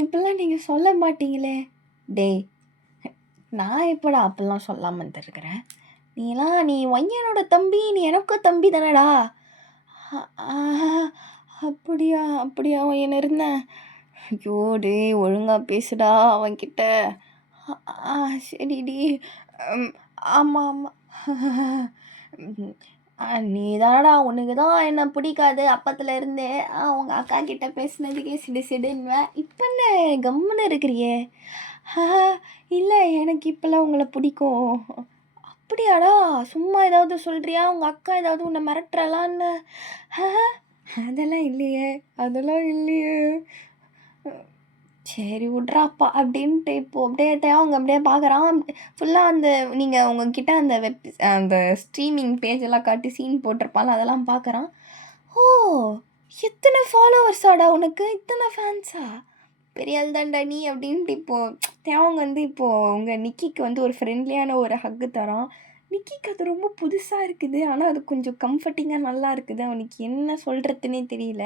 இப்படிலாம் நீங்கள் சொல்ல மாட்டீங்களே. டேய் நான் எப்போடா அப்பெல்லாம் சொல்லாமல் இருந்திருக்கிறேன். நீ ஒய்யனோட தம்பி, நீ எனக்கும் தம்பி தானடா. அப்படியா அப்படியா ஒய்யன் இருந்தேன். ஐயோ டேய் ஒழுங்கா பேசுடா அவன்கிட்ட. சரிடி. ஆமாம் ஆமாம். நீ தானடா, உனக்கு தான் என்ன பிடிக்காது அப்பத்துல இருந்தே. உங்கள் அக்கா கிட்ட பேசுனதுக்கே சிடு சிடுன்னுவேன். இப்போ என்ன கம்முன்னு இருக்கிறியே? இல்லை எனக்கு இப்போல்லாம் உங்களை பிடிக்கும். அப்படியாடா? சும்மா ஏதாவது சொல்கிறியா? உங்கள் அக்கா ஏதாவது உன்னை மிரட்டுறாளான்னு? அதெல்லாம் இல்லையே. சரி விட்றாப்பா அப்படின்ட்டு இப்போது அப்படியே அவங்க அப்படியே பார்க்குறான். ஃபுல்லாக அந்த நீங்கள் உங்ககிட்ட அந்த ஸ்ட்ரீமிங் பேஜெல்லாம் காட்டி சீன் போட்டிருப்பால அதெல்லாம் பார்க்குறான். ஓ எத்தனை ஃபாலோவர்ஸாடா உனக்கு, இத்தனை ஃபேன்ஸா? பெரிய ஆள் தான்டா நீ அப்படின்ட்டு இப்போது அவங்க வந்து இப்போது உங்கள் நிக்கிக்கு வந்து ஒரு ஃப்ரெண்ட்லியான ஒரு ஹக்கு தரான். நிக்கிக்கு அது ரொம்ப புதுசாக இருக்குது, ஆனால் அது கொஞ்சம் கம்ஃபர்டிங்காக நல்லா இருக்குது. அவனுக்கு என்ன சொல்கிறதுனே தெரியல.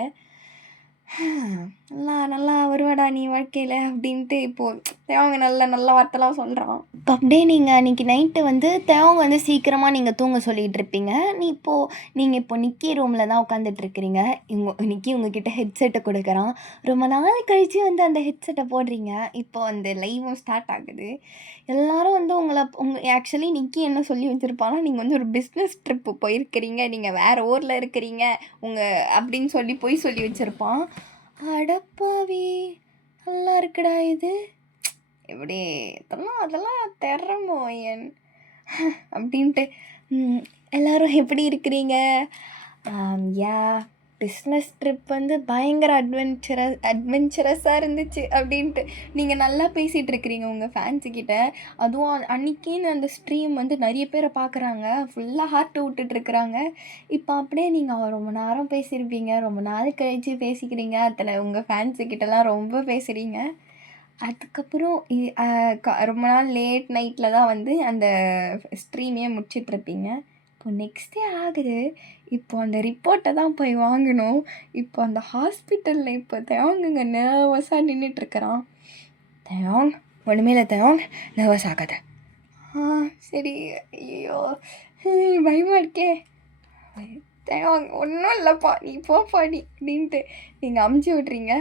நல்லா வருவாடா நீ வாழ்க்கையில் அப்படின்ட்டு இப்போது தேவங்க நல்ல வார்த்தைலாம் சொல்கிறான். இப்போ அப்படியே நீங்கள் அன்றைக்கி நைட்டு வந்து தேவங்க வந்து சீக்கிரமாக நீங்கள் தூங்க சொல்லிகிட்டு இருப்பீங்க. நீங்கள் இப்போ நிக்கி ரூமில் தான் உட்காந்துட்ருக்கிறீங்க. நிக்கி உங்ககிட்ட ஹெட்செட்டை கொடுக்குறான். ரொம்ப நாள் கழித்து வந்து அந்த ஹெட்செட்டை போடுறீங்க. இப்போ அந்த லைவும் ஸ்டார்ட் ஆகுது. எல்லோரும் வந்து ஆக்சுவலி நிக்கி என்ன சொல்லி வச்சுருப்பானா, நீங்கள் வந்து ஒரு பிஸ்னஸ் ட்ரிப்பு போயிருக்கிறீங்க, நீங்கள் வேறு ஊரில் இருக்கிறீங்க அப்படின்னு சொல்லி வச்சுருப்பான். அடப்பாவி, நல்லா இருக்குடா இது. இப்படி அதெல்லாம் திறமோ அப்படின்ட்டு. எல்லோரும் எப்படி இருக்கிறீங்க? பிஸ்னஸ் ட்ரிப் வந்து பயங்கர அட்வென்ச்சரஸாக இருந்துச்சு அப்படின்ட்டு நீங்கள் நல்லா பேசிகிட்டு இருக்கிறீங்க உங்கள் ஃபேன்ஸுக்கிட்ட. அதுவும் அன்றைக்கின்னு அந்த ஸ்ட்ரீம் வந்து நிறைய பேரை பார்க்குறாங்க, ஃபுல்லாக ஹார்ட்டு விட்டுட்ருக்குறாங்க. இப்போ அப்படியே நீங்கள் ரொம்ப நேரம் பேசியிருப்பீங்க, ரொம்ப நாள் கழித்து பேசிக்கிறீங்க, அதில் உங்கள் ஃபேன்ஸுக்கிட்டலாம் ரொம்ப பேசுகிறீங்க. அதுக்கப்புறம் ரொம்ப நாள் லேட் நைட்டில் தான் வந்து அந்த ஸ்ட்ரீமே முடிச்சிட்ருப்பீங்க. இப்போ நெக்ஸ்ட் டே ஆகுது. இப்போ அந்த ரிப்போர்ட்டை தான் போய் வாங்கணும். இப்போ அந்த ஹாஸ்பிட்டலில் இப்போ தேவங்க நர்வஸாக நின்றுட்டுருக்குறான். தேவங் ஒன்றுமே இல்லை தேவங், நர்வஸ் ஆகாத. சரி. ஐயோ பயமாக இருக்கே. தேவங் ஒன்றும் இல்லைப்பா, நீ போப்பா நீ அப்படின்ட்டு நீங்கள் அமுச்சு விட்றீங்க.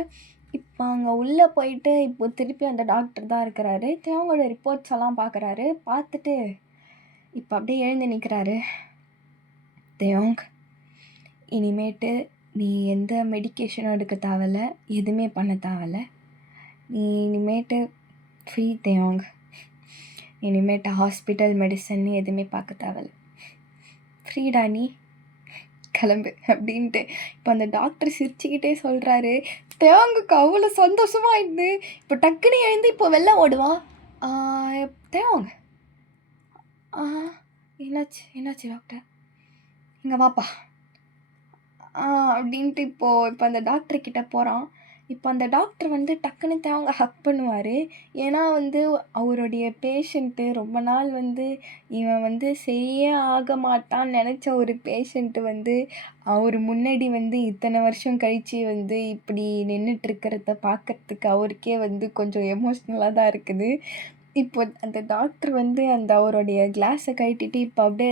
இப்போ அங்கே உள்ளே போயிட்டு இப்போ திருப்பி அந்த டாக்டர் தான் இருக்கிறாரு. தேவங்களோட ரிப்போர்ட்ஸ் எல்லாம் பார்க்குறாரு. பார்த்துட்டு இப்போ அப்படியே எழுந்து நிற்கிறாரு. தேவங், இனிமேட்டு நீ எந்த மெடிக்கேஷனும் எடுக்க தேவையில்ல, எதுவுமே பண்ண தேவையில்ல. நீ இனிமேட்டு ஃப்ரீ தேவங். இனிமேட்டு ஹாஸ்பிட்டல் மெடிசன் எதுவுமே பார்க்க தேவையில்ல, ஃப்ரீடா நீ, கிளம்பு அப்படின்ட்டு இப்போ அந்த டாக்டர் சிரிச்சுக்கிட்டே சொல்கிறாரு. தேவங்குக்கு அவ்வளோ சந்தோஷமாயிடுது. இப்போ டக்குன்னு எழுந்து இப்போ வெளில ஓடுவான். தேவங்க என்னாச்சு டாக்டர், இங்கே வாப்பா அப்படின்ட்டு இப்போ அந்த டாக்டர்கிட்ட போகிறான். இப்போ அந்த டாக்டர் வந்து டக்குன்னு தேவங்க ஹக் பண்ணுவார். ஏன்னா வந்து அவருடைய பேஷண்ட்டு ரொம்ப நாள் வந்து இவன் வந்து சரியே ஆக மாட்டான்னு நினச்ச ஒரு பேஷண்ட்டு வந்து அவர் முன்னாடி வந்து இத்தனை வருஷம் கழித்து வந்து இப்படி நின்றுட்டுருக்கிறத பார்க்கறதுக்கு அவருக்கே வந்து கொஞ்சம் எமோஷ்னலாக தான் இருக்குது. இப்போ அந்த டாக்டர் வந்து அந்த அவருடைய கிளாஸை கழட்டிட்டு இப்போ அப்படியே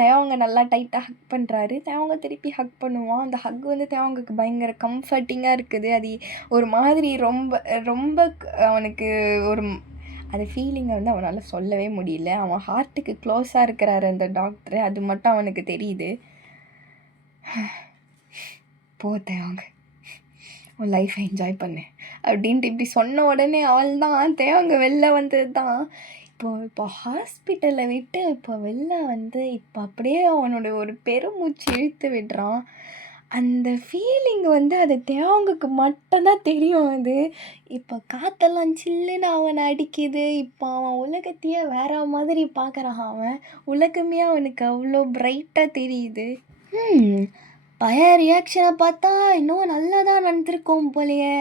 தயவங்க நல்லா டைட்டாக ஹக் பண்ணுறாரு. தயவங்க திருப்பி ஹக் பண்ணுவான். அந்த ஹக் வந்து தயவங்களுக்கு பயங்கர கம்ஃபர்ட்டிங்காக இருக்குது. அது ஒரு மாதிரி ரொம்ப ரொம்ப அவனுக்கு ஒரு அது ஃபீலிங்கை வந்து அவனால் சொல்லவே முடியல. அவன் ஹார்ட்டுக்கு க்ளோஸாக இருக்கிறாரு அந்த டாக்டரு. அது மட்டும் அவனுக்கு தெரியுது. தயவங்க உன் லைஃப்பை என்ஜாய் பண்ணு அப்படின்ட்டு இப்படி சொன்ன உடனே அவள் தான் தேவங்க வெளில வந்தது தான். இப்போ ஹாஸ்பிட்டலை விட்டு இப்போ வெளில வந்து இப்போ அப்படியே அவனோட ஒரு பெருமூச்சு இழுத்து விடுறான். அந்த ஃபீலிங் வந்து அது தேவங்களுக்கு மட்டும்தான் தெரியும். அது இப்போ காற்றெல்லாம் சில்லுன்னு அவனை அடிக்குது. இப்போ அவன் உலகத்தையே வேற மாதிரி பார்க்குறான். அவன் உலகமே அவனுக்கு அவ்வளோ பிரைட்டாக தெரியுது. பையன் ரியாக்ஷனை பார்த்தா இன்னும் நல்லா தான் நடந்திருக்கோம் போலையே.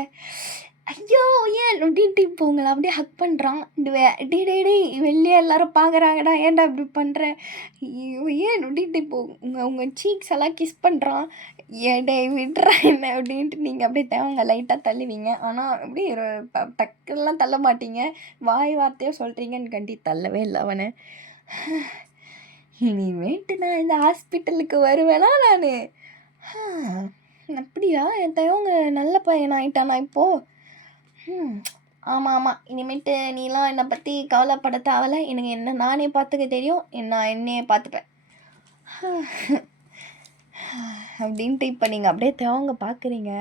ஐயோ ஏன் அப்படின்ட்டு இப்போ உங்களை அப்படியே ஹக் பண்ணுறான். டே வெளியே எல்லாரும் பார்க்குறாங்கடா, ஏன்டா இப்படி பண்ணுற, ஏன் அப்படின்ட்டு இப்போ உங்கள் சீக்ஸ் எல்லாம் கிஸ் பண்ணுறான். ஏடே விட்றா என்ன அப்படின்ட்டு நீங்கள் அப்படியே தேவங்க லைட்டாக தள்ளுவீங்க. ஆனால் அப்படி ஒரு டக்குலாம் தள்ள மாட்டீங்க. வாய் வார்த்தையோ சொல்கிறீங்கன்னு கண்டி தள்ளவே இல்லை அவனை. இனிமேட்டு நான் இந்த ஹாஸ்பிட்டலுக்கு வருவேனா நான்? அப்படியா? என் தயவங்க நல்ல பையன் ஆயிட்டானா இப்போது? ஆமாம் இனிமேட்டு நீலாம் என்னை பற்றி கவலைப்பட தேவலை. எனக்கு என்ன நானே பார்த்துக்க தெரியும். நான் என்னையே பார்த்துப்பேன் அப்படின்ட்டு இப்போ நீங்கள் அப்படியே தேவங்க பார்க்குறீங்க.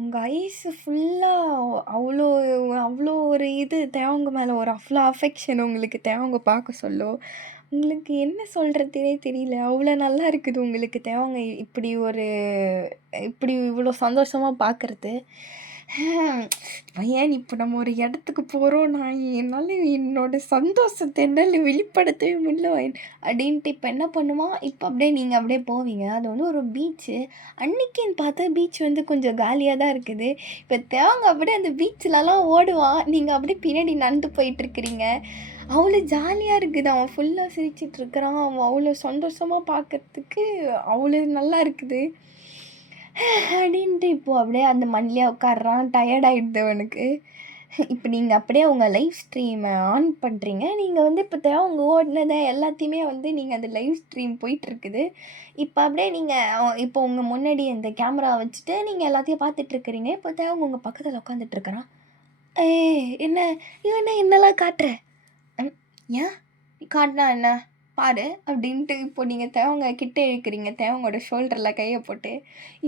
உங்கள் ஐஸு ஃபுல்லாக அவ்வளோ அவ்வளோ ஒரு இது தேவங்க மேலே ஒரு அவ்வளோ அஃபெக்ஷன் உங்களுக்கு தேவங்க பார்க்க சொல்லும். உங்களுக்கு என்ன சொல்கிறதுனே தெரியல. அவ்வளோ நல்லா இருக்குது உங்களுக்கு தேவங்க இப்படி இவ்வளோ சந்தோஷமாக பார்க்குறது. ஏன் இப்போ நம்ம ஒரு இடத்துக்கு போகிறோம், நான் என்னால் என்னோட சந்தோஷத்தை என்னால் வெளிப்படுத்தவே முடியல அப்படின்ட்டு இப்போ என்ன பண்ணுவான், இப்போ அப்படியே நீங்கள் அப்படியே போவீங்க. அது வந்து ஒரு பீச்சு. அன்னைக்குன்னு பார்த்தா பீச் வந்து கொஞ்சம் காலியாக தான் இருக்குது. இப்போ தேவங்க அப்படியே அந்த பீச்சிலலாம் ஓடுவான். நீங்கள் அப்படியே பின்னாடி நடந்து போயிட்டுருக்கிறீங்க. அவ்வளோ ஜாலியாக இருக்குது. அவன் ஃபுல்லாக சிரிச்சிட்ருக்கிறான். அவன் அவ்வளோ சந்தோஷமாக பார்க்கறதுக்கு அவ்வளோ நல்லா இருக்குது அப்படின்ட்டு இப்போது அப்படியே அந்த மண்ணிலே உட்காடுறான். டயர்டாகிடுது அவனுக்கு. இப்போ நீங்கள் அப்படியே உங்கள் லைவ் ஸ்ட்ரீமை ஆன் பண்ணுறீங்க. நீங்கள் வந்து இப்போ அவங்க ஓடினதை எல்லாத்தையுமே வந்து நீங்கள் அந்த லைவ் ஸ்ட்ரீம் போயிட்டுருக்குது. இப்போ அப்படியே நீங்கள் இப்போ உங்கள் முன்னாடி அந்த கேமரா வச்சுட்டு நீங்கள் எல்லாத்தையும் பார்த்துட்ருக்குறீங்க. இப்போ அவங்க உங்கள் பக்கத்தில் உட்காந்துட்ருக்குறான். என்ன இவன் என்னெல்லாம் காட்டுற? ஏன் நீ காட்டினா என்ன பாரு அப்படின்ட்டு இப்போ நீங்கள் தேவங்க கிட்டே இழுக்கிறீங்க. தேவங்களோட ஷோல்டரில் கையை போட்டு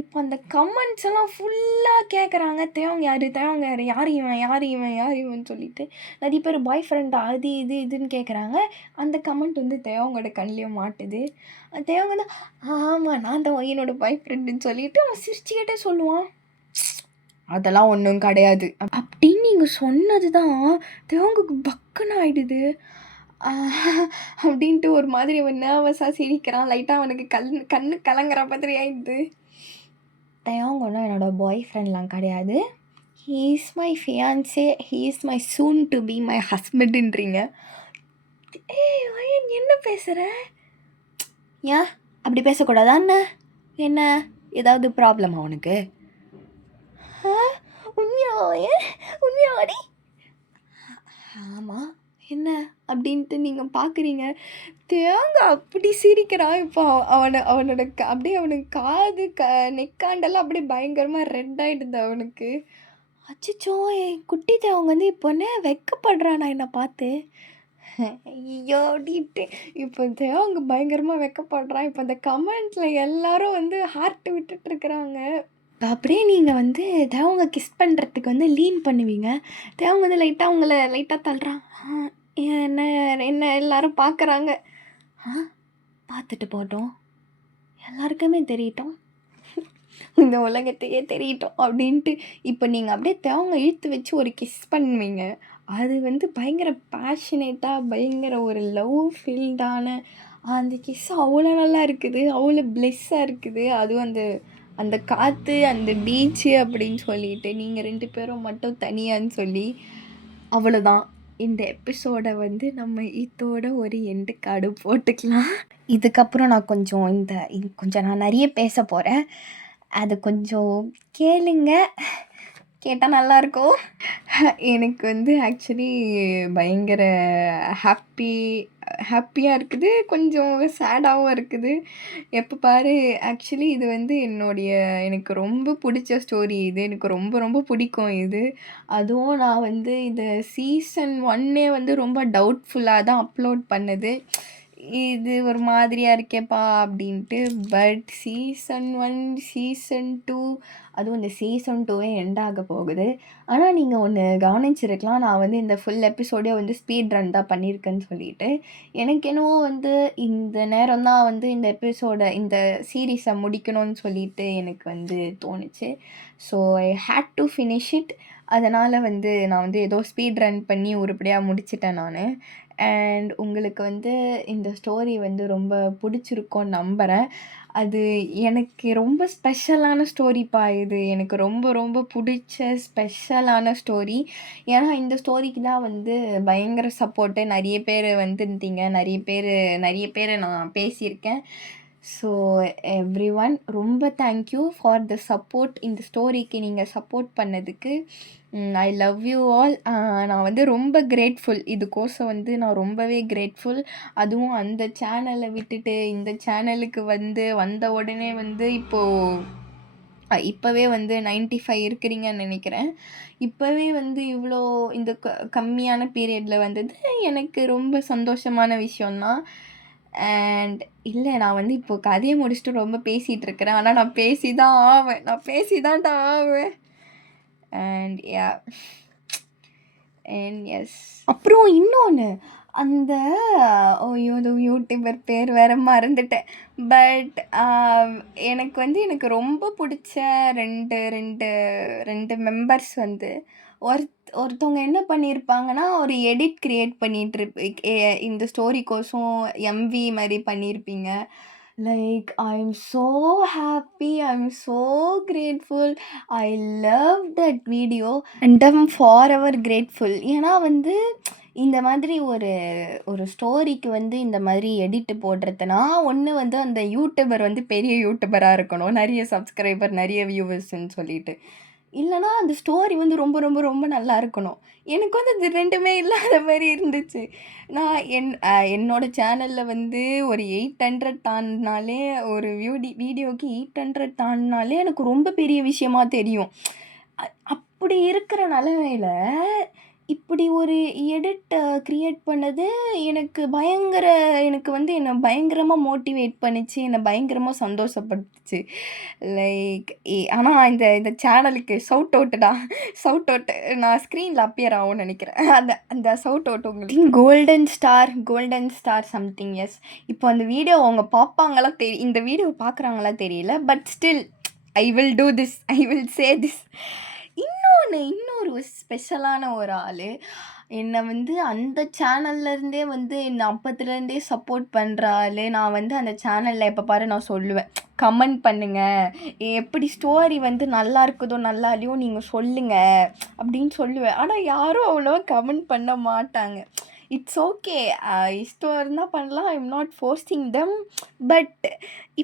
இப்போ அந்த கமெண்ட்ஸ் எல்லாம் ஃபுல்லாக கேட்குறாங்க. தேவங்க யார் இவன் சொல்லிட்டு நிறைய பேர் பாய் ஃப்ரெண்டா அது இதுன்னு கேட்குறாங்க. அந்த கமெண்ட் வந்து தேவங்களோட கண்ணிலையும் மாட்டுது. தேவங்க தான் ஆமாம் நான் தான் என்னோட பாய் ஃப்ரெண்டுன்னு சொல்லிட்டு அவன் சிரிச்சுக்கிட்டே சொல்லுவான். அதெல்லாம் ஒன்றும் கிடையாது அப்படின்னு நீங்கள் சொன்னது தான் தேவங்களுக்கு பக்குன்னு ஆயிடுது. அப்படின்ட்டு ஒரு மாதிரி அவன் நர்வஸாக சிரிக்கிறான். லைட்டாக அவனுக்கு கண்ணு கலங்குற மாதிரி ஆயிடுது. தயவங்கன்னா என்னோட பாய் ஃப்ரெண்ட்லாம் கிடையாது. He is my fiance, he is my soon to be my ஹஸ்பண்டுன்றீங்க. வயன் என்ன பேசுகிற? ஏன் அப்படி பேசக்கூடாதா என்ன ஏதாவது ப்ராப்ளமா உனக்கு? உண்மையாடி? ஆமாம் என்ன அப்படின்ட்டு நீங்கள் பார்க்குறீங்க. தேங்க அப்படி சிரிக்கிறான். இப்போ அவனோட அப்படியே அவனுக்கு காது நெக்காண்டெல்லாம் அப்படியே பயங்கரமாக ரெட் ஆகிடுது அவனுக்கு. அச்சோ குட்டி தேவங்க வந்து இப்போ என்ன வெக்கப்படுறானா என்னை பார்த்து? ஐயோ அப்படின்ட்டு இப்போ தேவங்க பயங்கரமாக வெக்கப்படுறான். இப்போ அந்த கமெண்ட்ஸில் எல்லாரும் வந்து ஹார்ட் விட்டுட்ருக்குறாங்க. அப்படியே நீங்கள் வந்து தேவங்க கிஸ் பண்ணுறதுக்கு வந்து லீன் பண்ணுவீங்க. தேவங்க வந்து லைட்டாக தள்ளுறான். என்ன எல்லாரும் பார்க்குறாங்க. பார்த்துட்டு போட்டோம், எல்லாருக்குமே தெரியட்டும், இந்த உலகத்தையே தெரியட்டும் அப்படின்ட்டு இப்போ நீங்கள் அப்படியே தேவங்க இழுத்து வச்சு ஒரு கிஸ் பண்ணுவீங்க. அது வந்து பயங்கர பேஷனேட்டாக பயங்கர ஒரு லவ் ஃபீல்டான அந்த கிஸ் அவ்வளோ நல்லா இருக்குது. அவ்வளோ பிளெஸ்ஸாக இருக்குது. அதுவும் அந்த காற்று அந்த பீச்சு அப்படின்னு சொல்லிட்டு நீங்கள் 2 பேரும் மட்டும் தனியான்னு சொல்லி அவ்வளோதான். இந்த எபிசோடை வந்து நம்ம இதோட ஒரு எண்டு கார்டு போட்டுக்கலாம். இதுக்கப்புறம் நான் கொஞ்சம் நான் நிறைய பேச போகிறேன். அது கொஞ்சம் கேளுங்க. கேட்டா நல்லாயிருக்கும். எனக்கு வந்து ஆக்சுவலி பயங்கர ஹாப்பி ஹாப்பியா இருக்குது. கொஞ்சம் சேடாவும் இருக்குது. எப்ப பாரு ஆக்சுவலி இது வந்து எனக்கு ரொம்ப புடிச்ச ஸ்டோரி இது. எனக்கு ரொம்ப ரொம்ப பிடிக்கும் இது. அதுவும் நான் வந்து இத சீசன் 1 வந்து ரொம்ப டவுட்ஃபுல்லா தான் அப்லோட் பண்ணது. இது ஒரு மாதிரியா இருக்கேப்பா அப்படின்ட்டு. பட் சீசன் 1, சீசன் 2 அதுவும் இந்த சீசன் 2வே எண்ட் ஆக போகுது. ஆனா நீங்க ஒண்ணு கவனிச்சிருக்கலாம். நான் வந்து இந்த ஃபுல் எபிசோடே வந்து ஸ்பீட் ரன் தான் பண்ணியிருக்கேன்னு சொல்லிட்டு. எனக்கு என்னவோ வந்து இந்த நேரம் தான் வந்து இந்த சீரிஸ முடிக்கணும்னு சொல்லிட்டு எனக்கு வந்து தோணுச்சு. So I had to finish it. அதனால வந்து நான் வந்து ஏதோ ஸ்பீட் ரன் பண்ணி உருப்படியா முடிச்சுட்டேன் நானு. அண்ட் உங்களுக்கு வந்து இந்த ஸ்டோரி வந்து ரொம்ப பிடிச்சிருக்கும்னு நம்புறேன். அது எனக்கு ரொம்ப ஸ்பெஷலான ஸ்டோரிப்பா இது. எனக்கு ரொம்ப ரொம்ப புடிச்ச ஸ்பெஷலான ஸ்டோரி. ஏன்னா இந்த ஸ்டோரிக்கு தான் வந்து பயங்கர சப்போர்ட்டு. நெறைய பேரு வந்திருந்தீங்க. நெறைய பேர நான் பேசியிருக்கேன். ஸோ எவ்ரிஒன் ரொம்ப thank you for the support. இந்த ஸ்டோரிக்கு நீங்க சப்போர்ட் பண்ணதுக்கு. ஐ லவ் யூ ஆல். நான் வந்து ரொம்ப கிரேட்ஃபுல். இதுக்கோசம் வந்து நான் ரொம்பவே கிரேட்ஃபுல். அதுவும் அந்த சேனலை விட்டுட்டு இந்த சேனலுக்கு வந்த உடனே வந்து இப்போவே வந்து 95 இருக்கிறீங்கன்னு நினைக்கிறேன். இப்போவே வந்து இவ்வளோ இந்த கம்மியான பீரியடில் வந்தது எனக்கு ரொம்ப சந்தோஷமான விஷயம்தான். அண்ட் இல்லை, நான் வந்து இப்போ கதையை முடிச்சுட்டு ரொம்ப பேசிகிட்டு இருக்கிறேன். ஆனால் நான் பேசி தான்டா ஆவேன். And yeah and yes. அப்புறம் இன்னொன்று, அந்த ஐயோ அது யூடியூபர் பேர் வேற மறந்துட்டேன். பட் எனக்கு ரொம்ப பிடிச்ச ரெண்டு மெம்பர்ஸ் வந்து ஒருத்தவங்க என்ன பண்ணியிருப்பாங்கன்னா, ஒரு எடிட் கிரியேட் இந்த ஸ்டோரிக்கோசம் எம்வி மாதிரி பண்ணியிருப்பீங்க. Like I am so happy, I am so grateful. I love that video and I'm for ever grateful. ஏன்னா வந்து இந்த மாதிரி ஒரு ஸ்டோரிக்கு வந்து இந்த மாதிரி எடிட்டு போடுறதுனா, ஒன்று வந்து அந்த யூடியூபர் வந்து பெரிய யூடியூபராக இருக்கணும், நிறைய சப்ஸ்கிரைபர், நிறைய வியூவர்ஸ்ன்னு சொல்லிட்டு. இல்லைனா அந்த ஸ்டோரி வந்து ரொம்ப ரொம்ப ரொம்ப நல்லா இருக்கணும். எனக்கு வந்து இது ரெண்டுமே இல்லாத மாதிரி இருந்துச்சு. நான் என்னோட சேனலில் வந்து ஒரு 800 தாண்டினாலே, ஒரு வீடியோக்கு 800 தாண்டினாலே எனக்கு ரொம்ப பெரிய விஷயமா தெரியும். அப்படி இருக்கிற நிலைமையில இப்படி ஒரு எடிட் கிரியேட் பண்ணது எனக்கு வந்து என்னை பயங்கரமாக மோட்டிவேட் பண்ணிச்சு, என்னை பயங்கரமாக சந்தோஷப்படுத்துச்சு. லைக் ஆனால் இந்த சேனலுக்கு ஷவுட் அவுட்டுடா, ஷவுட் அவுட். நான் ஸ்க்ரீனில் அப்பியர் ஆகும்னு நினைக்கிறேன். அந்த ஷவுட் அவுட் உங்களுக்கு கோல்டன் ஸ்டார் சம்திங். எஸ். இப்போ அந்த வீடியோ அவங்க பார்ப்பாங்களா இந்த வீடியோ பார்க்குறாங்களா தெரியல. But still I will do this, I will say this. இன்னொரு ஸ்பெஷலான ஒரு ஆள் என்னை வந்து அந்த சேனல்லேருந்தே வந்து என்னை அப்பத்துலேருந்தே சப்போர்ட் பண்ணுற ஆள். நான் வந்து அந்த சேனலில் எப்போ பாரு நான் சொல்லுவேன், கமெண்ட் பண்ணுங்க, எப்படி ஸ்டோரி வந்து நல்லா இருக்குதோ நல்லா இல்லையோ நீங்கள் சொல்லுங்க அப்படின்னு சொல்லுவேன். ஆனால் யாரும் அவ்வளோவா கமெண்ட் பண்ண மாட்டாங்க. இட்ஸ் ஓகே, இஷ்டம் இருந்தால் பண்ணலாம். ஐ am not forcing them. But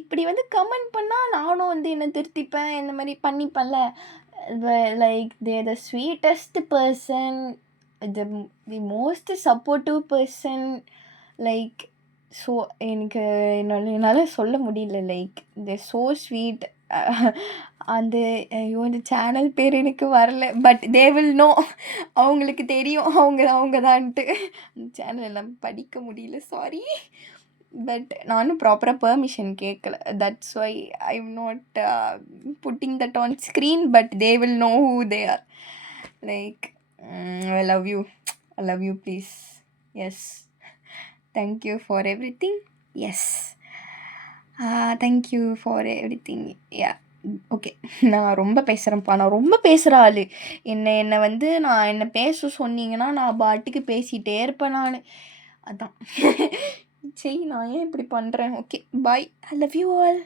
இப்படி வந்து கமெண்ட் பண்ணால் நானும் வந்து என்னை திருத்திப்பேன், இந்த மாதிரி பண்ணிப்பேன்ல. Like they're the sweetest person, the most supportive person. Like so எனக்கு என்னால் சொல்ல முடியல. Like they're so sweet. அந்த இந்த சேனல் பேர் எனக்கு வரல. But they will no. அவங்களுக்கு தெரியும் அவங்க தான்ட்டு. அந்த சேனல் எல்லாம் படிக்க முடியல, சாரி. பட் நானும் ப்ராப்பராக பெர்மிஷன் கேட்கல. That's why I am not putting that on screen. But they will know who they are. Like I love you please. Yes. Thank you for everything. Yes, thank you for everything. Yeah, okay. நான் ரொம்ப பேசுகிறேன்ப்பா. நான் ரொம்ப பேசுகிற ஆள். என்னை வந்து என்னை பேச சொன்னீங்கன்னா நான் பாட்டுக்கு பேசிகிட்டே இருப்பேன் நான். அதான். சரி, நான் ஏன் இப்படி பண்ணுறேன்? Okay, bye. I love you all.